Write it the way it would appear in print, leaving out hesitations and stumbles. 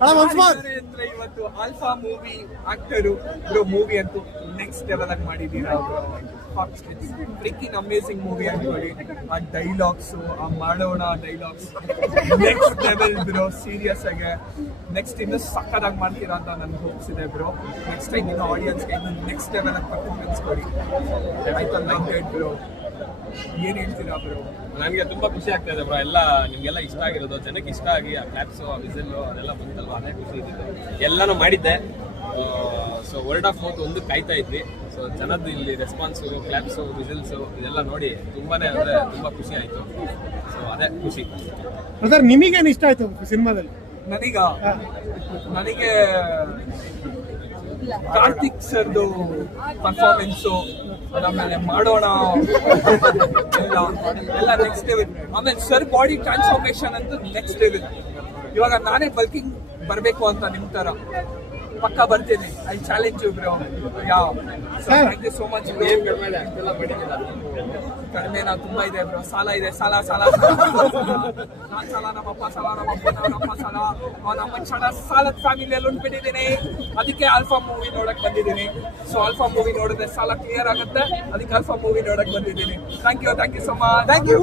ಅಂದ್ರೆ ಇವತ್ತು alpha movie actor bro movie ಅಂತೂ ನೆಕ್ಸ್ಟ್ ಲೆವೆಲ್ ಆಗಿ ಮಾಡಿದೀರಾ ಫ್ರಿಕ್ಕಿಂಗ್ ಅಮೇಸಿಂಗ್ ಮೂವಿ ಅನ್ಕೊಳ್ಳಿ. ಆ ಡೈಲಾಗ್ಸ್, ಆ ಮಾಡೋಣ dialogues next level bro. Serious ಆಗಿ ನೆಕ್ಸ್ಟ್ ಇನ್ನು ಸಕ್ಕದಾಗಿ ಮಾಡ್ತೀರಾ ಅಂತ ನನ್ಗೆ ಹೋಪ್ಸ್ ಇದೆ ಬ್ರೋ. ನೆಕ್ಸ್ಟ್ ಟೈಮ್ ಇನ್ನು ಆಡಿಯನ್ಸ್ಗೆ ಇನ್ನು ನೆಕ್ಸ್ಟ್ ಲೆವೆಲ್ ಆಗಿ ಪರ್ಫಾರ್ಮೆನ್ಸ್ ಕೊಡಿ. ಆಯ್ತಾ ಲೈಕ್ ಬ್ರೋ, ಏನ್ ಹೇಳ್ತೀರಾ ಬ್ರೋ? ನನಗೆ ತುಂಬಾ ಖುಷಿ ಆಗ್ತಾ ಇದೆ ಬ್ರೋ. ಎಲ್ಲ ನಿಮ್ಗೆಲ್ಲ ಇಷ್ಟ ಆಗಿರೋದು, ಜನಕ್ಕೆ ಇಷ್ಟ ಆಗಿ ಆ ಕ್ಲಾಪ್ಸು, ಆ ವಿಸಲ್ಲು ಅದೆಲ್ಲ ಬಂತಲ್ವ, ಅದೇ ಖುಷಿ ಇದ್ದಿದ್ದು. ಎಲ್ಲಾನು ಮಾಡಿದ್ದೆ. ಸೊ ವರ್ಡ್ ಆಫ್ ಮೌತ್ ಒಂದು ಕಾಯ್ತಾ ಇದ್ವಿ. ಸೊ ಜನದ್ದು ಇಲ್ಲಿ ರೆಸ್ಪಾನ್ಸು, ಕ್ಲಾಪ್ಸು, ವಿಸಲ್ಸು ಇದೆಲ್ಲ ನೋಡಿ ತುಂಬಾನೇ ಅಂದ್ರೆ ತುಂಬಾ ಖುಷಿ ಆಯ್ತು. ಸೊ ಅದೇ ಖುಷಿ. ಸರ್ ನಿಮಗೇನು ಇಷ್ಟ ಆಯ್ತು ಸಿನಿಮಾದಲ್ಲಿ? ನನಗೆ ಕಾರ್ತಿಕ್ ಸರ್ದು ಪರ್ಫಾರ್ಮೆನ್ಸು, ಆಮೇಲೆ ಮಾಡೋಣ ಎಲ್ಲ ನೆಕ್ಸ್ಟ್ ಲೆವೆಲ್. ಆಮೇಲೆ ಸರ್ ಬಾಡಿ ಟ್ರಾನ್ಸ್ಫಾರ್ಮೇಶನ್ ಅಂತೂ ನೆಕ್ಸ್ಟ್ ಲೆವೆಲ್. ಇವಾಗ ನಾನೇ ಬಲ್ಕಿಂಗ್ ಬರಬೇಕು ಅಂತ ನಿಮ್ ತರ ಪಕ್ಕ ಬರ್ತೀನಿ. I challenge you bro. Thank you so much bro. ಕಡಿಮೆ ನಾವು ತುಂಬಾ ಇದೆ ಬ್ರೋ. ಸಾಲ ಇದೆ, ಸಾಲ ನಾನ್ ಸಾಲ, ನಮ್ಮಪ್ಪ ಸಾಲ, ನಮ್ಮಪ್ಪ ಸಾಲ, ನಮ್ಮ ಸಾಲದ ಫ್ಯಾಮಿಲಿಯಲ್ಲಿ ಉಂಟ್ಬಿಟ್ಟಿದ್ದೀನಿ. ಅದಕ್ಕೆ ಆಲ್ಫಾ ಮೂವಿ ನೋಡಕ್ ಬಂದಿದ್ದೀನಿ. ಸೊ ಆಲ್ಫಾ ಮೂವಿ ನೋಡಿದ್ರೆ ಸಾಲ ಕ್ಲಿಯರ್ ಆಗುತ್ತೆ. ಅದಕ್ಕೆ ಆಲ್ಫಾ ಮೂವಿ ನೋಡಕ್ ಬಂದಿದ್ದೀನಿ. Thank you so much. Thank you.